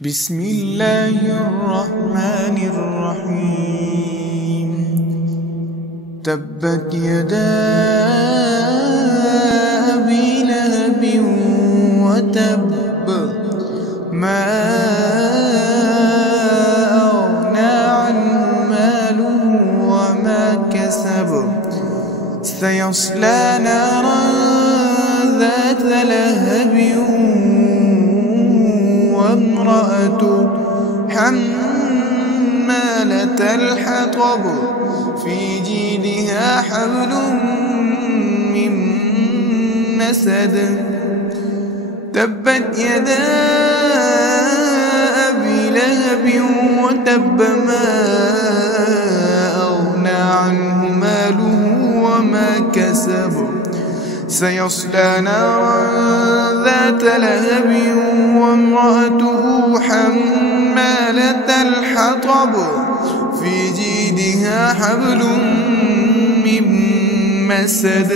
بسم الله الرحمن الرحيم. تبت يدا أبي لهب وتب ما أغنى عنه ماله وما كسب سيصلى نارا ذات لهب وامرأته حمالة الحطب في جيدها حبل من مسد. تبت يدا أبي لهب وتب ما أغنى عنه ماله وما كسب سيصلى نارا ذات لهب وامرأته حمالة الحطب في جيدها حبل من مسد.